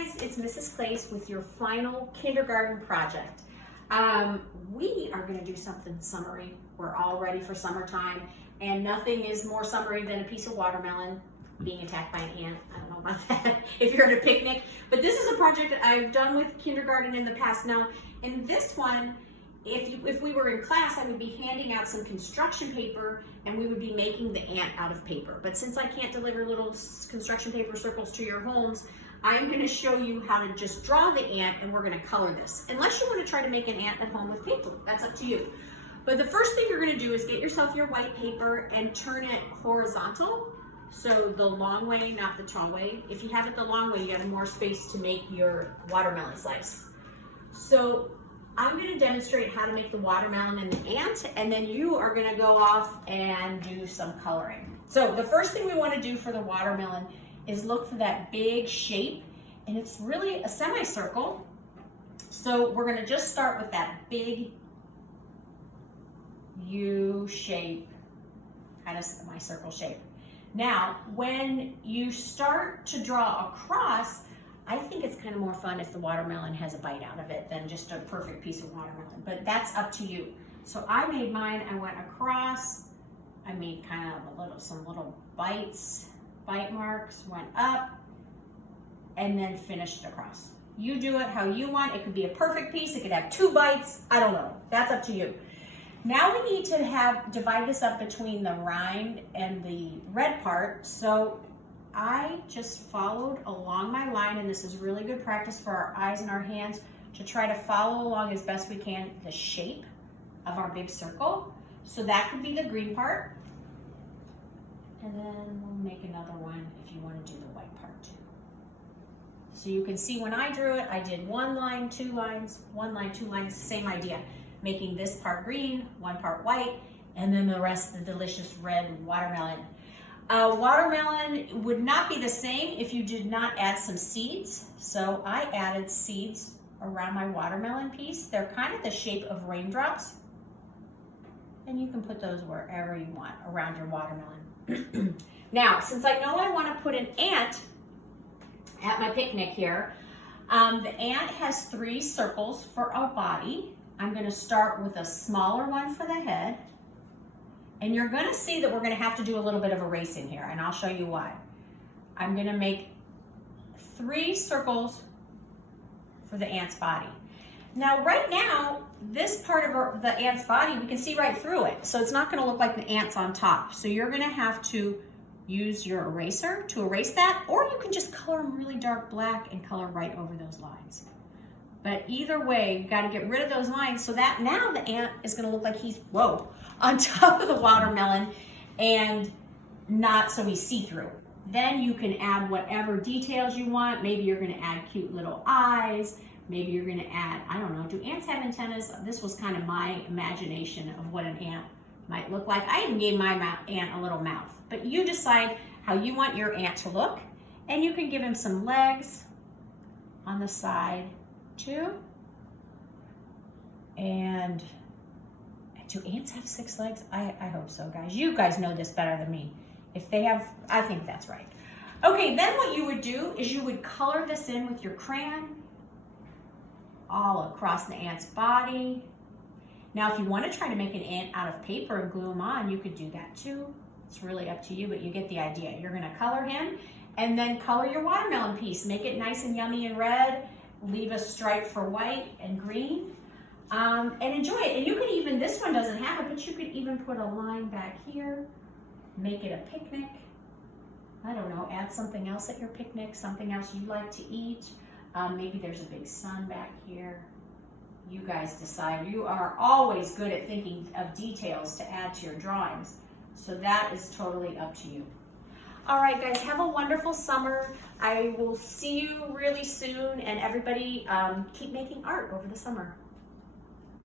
guys, it's Mrs. Klace with your final kindergarten project. We are going to do something summery. We're all ready for summertime, and nothing is more summery than a piece of watermelon being attacked by an ant. I don't know about that if you're at a picnic, but this is a project that I've done with kindergarten in the past. Now, in this one, if we were in class, I would be handing out some construction paper and we would be making the ant out of paper. But since I can't deliver little construction paper circles to your homes, I'm going to show you how to just draw the ant, and we're going to color this. Unless you want to try to make an ant at home with paper, that's up to you. But the first thing you're going to do is get yourself your white paper and turn it horizontal. So the long way, not the tall way. If you have it the long way, you have more space to make your watermelon slice. So I'm going to demonstrate how to make the watermelon and the ant, and then you are going to go off and do some coloring. So the first thing we want to do for the watermelon is look for that big shape, and it's really a semicircle. So we're going to just start with that big U shape, kind of semicircle shape. Now, when you start to draw across, I think it's kind of more fun if the watermelon has a bite out of it than just a perfect piece of watermelon, but that's up to you. So I made mine, I went across, I made kind of some little bites, bite marks, went up, and then finished across. You do it how you want. It could be a perfect piece, it could have 2 bites, I don't know, that's up to you. Now we need to divide this up between the rind and the red part. So I just followed along my line, and this is really good practice for our eyes and our hands to try to follow along as best we can the shape of our big circle. So that could be the green part. And then we'll make another one if you want to do the white part too. So you can see when I drew it, I did 1 line, 2 lines, 1 line, 2 lines, same idea. Making this part green, 1 part white, and then the rest the delicious red watermelon. Watermelon would not be the same if you did not add some seeds. So I added seeds around my watermelon piece. They're kind of the shape of raindrops. And you can put those wherever you want around your watermelon. Now, since I know I want to put an ant at my picnic here, the ant has 3 circles for a body. I'm going to start with a smaller one for the head. And you're going to see that we're going to have to do a little bit of erasing here, and I'll show you why. I'm going to make 3 circles for the ant's body. Now, right now, this part of the ant's body, we can see right through it. So it's not going to look like the ant's on top. So you're going to have to use your eraser to erase that, or you can just color them really dark black and color right over those lines. But either way, you've got to get rid of those lines so that now the ant is going to look like he's, whoa, on top of the watermelon and not so he's see-through. Then you can add whatever details you want. Maybe you're going to add cute little eyes. Maybe you're going to add, I don't know, do ants have antennas? This was kind of my imagination of what an ant might look like. I even gave my ant a little mouth. But you decide how you want your ant to look. And you can give him some legs on the side too. And do ants have 6 legs? I hope so, guys. You guys know this better than me. If they have, I think that's right. Okay, then what you would do is you would color this in with your crayon all across the ant's body. Now, if you want to try to make an ant out of paper and glue him on, you could do that too. It's really up to you, but you get the idea. You're going to color him and then color your watermelon piece. Make it nice and yummy and red. Leave a stripe for white and green. And enjoy it. And you can even, this one doesn't have it, but you could even put a line back here, make it a picnic. I don't know, add something else at your picnic, something else you like to eat. Maybe there's a big sun back here. You guys decide. You are always good at thinking of details to add to your drawings. So that is totally up to you. All right, guys, have a wonderful summer. I will see you really soon, and everybody keep making art over the summer.